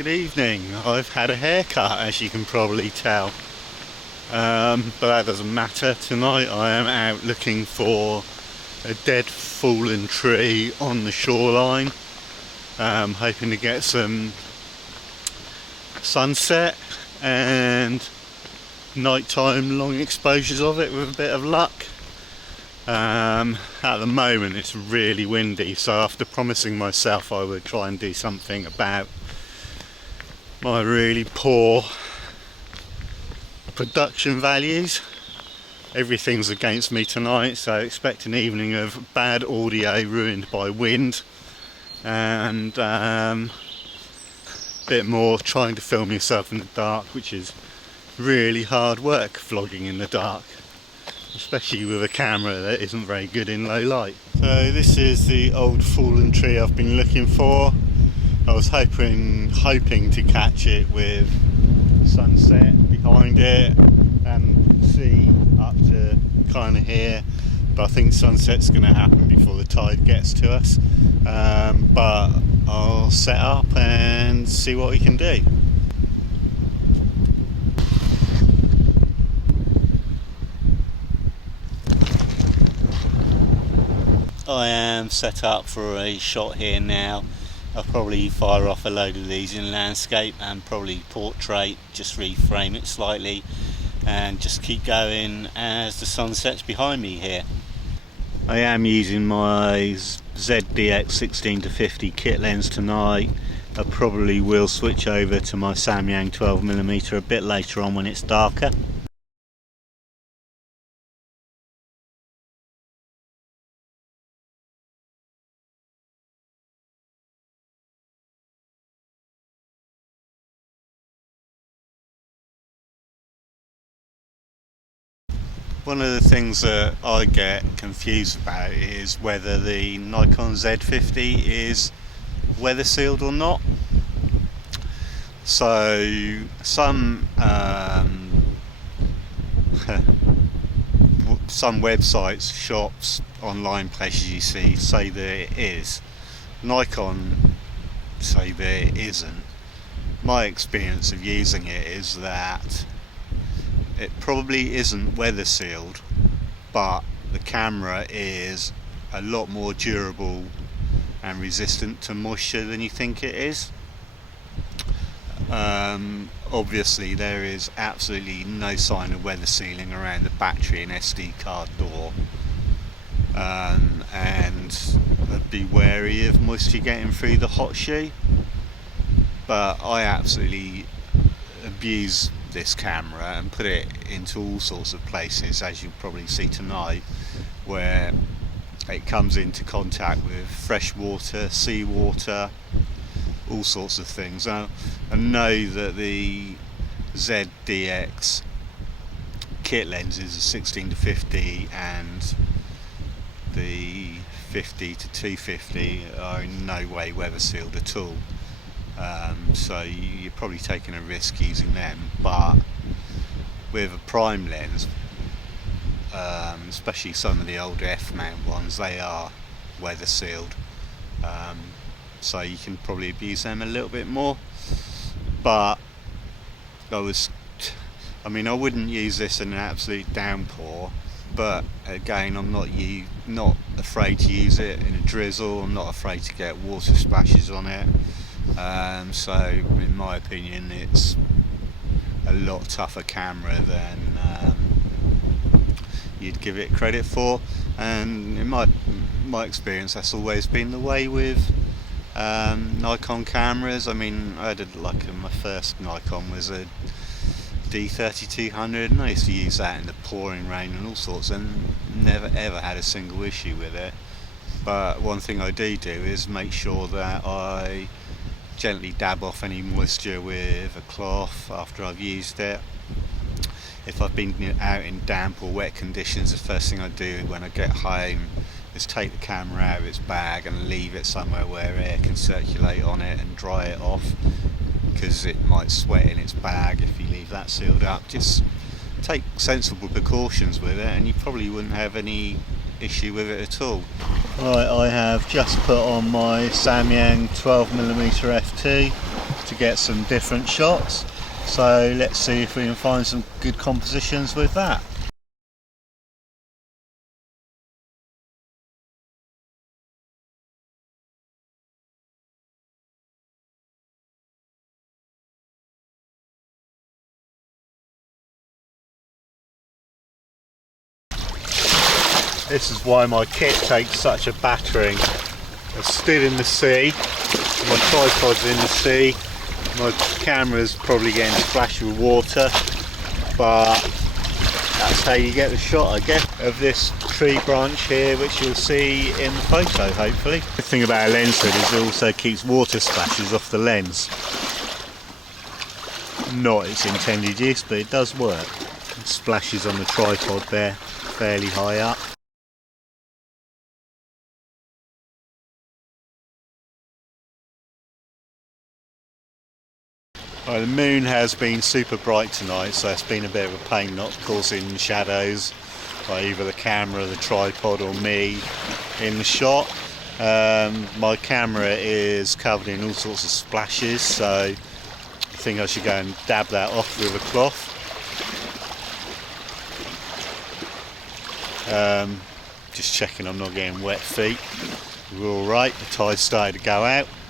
Good evening. I've had a haircut, as you can probably tell, but that doesn't matter. Tonight I am out looking for a dead fallen tree on the shoreline, hoping to get some sunset and nighttime long exposures of it with a bit of luck. At the moment it's really windy, so after promising myself I would try and do something about my really poor production values, everything's against me tonight, so expect an evening of bad audio ruined by wind and a bit more trying to film yourself in the dark, which is really hard work, vlogging in the dark, especially with a camera that isn't very good in low light. So this is the old fallen tree I've been looking for. I was hoping to catch it with sunset behind it and sea up to kind of here, but I think sunset's going to happen before the tide gets to us, but I'll set up and see what we can do. I am set up for a shot here now. I'll probably fire off a load of these in landscape and probably portrait, just reframe it slightly and just keep going as the sun sets behind me here. I am using my ZDX 16-50 kit lens tonight. I probably will switch over to my Samyang 12mm a bit later on when it's darker. One of the things that I get confused about is whether the Nikon Z50 is weather sealed or not. So some some websites, shops, online places you see say that it is. Nikon say that it isn't. My experience of using it is that it probably isn't weather sealed, but the camera is a lot more durable and resistant to moisture than you think it is. Obviously there is absolutely no sign of weather sealing around the battery and SD card door, and be wary of moisture getting through the hot shoe, but I absolutely abuse this camera and put it into all sorts of places, as you'll probably see tonight, where it comes into contact with fresh water, seawater, all sorts of things. I know that the ZDX kit lenses, the 16-50 and the 50-250, are in no way weather sealed at all. So you're probably taking a risk using them, but with a prime lens, especially some of the older F-mount ones, they are weather sealed, so you can probably abuse them a little bit more. But I wouldn't use this in an absolute downpour, but again, I'm not afraid to use it in a drizzle. I'm not afraid to get water splashes on it. So in my opinion it's a lot tougher camera than you'd give it credit for, and in my experience that's always been the way with Nikon cameras. I mean, my first Nikon was a D3200 and I used to use that in the pouring rain and all sorts, and never ever had a single issue with it. But one thing I do is make sure that I gently dab off any moisture with a cloth after I've used it. If I've been out in damp or wet conditions, the first thing I do when I get home is take the camera out of its bag and leave it somewhere where air can circulate on it and dry it off, because it might sweat in its bag if you leave that sealed up. Just take sensible precautions with it and you probably wouldn't have any issue with it at all. Right, I have just put on my Samyang 12mm f2 to get some different shots. So let's see if we can find some good compositions with that. This is why my kit takes such a battering. I stood in the sea, my tripod's in the sea, my camera's probably getting splashed with water, but that's how you get the shot, I guess, of this tree branch here, which you'll see in the photo, hopefully. The thing about a lens hood is it also keeps water splashes off the lens. Not its intended use, but it does work. It splashes on the tripod there, fairly high up. Well, the moon has been super bright tonight, so it's been a bit of a pain not causing shadows by either the camera, the tripod or me in the shot. My camera is covered in all sorts of splashes, so I think I should go and dab that off with a cloth. Just checking I'm not getting wet feet. We're alright, the tide's started to go out.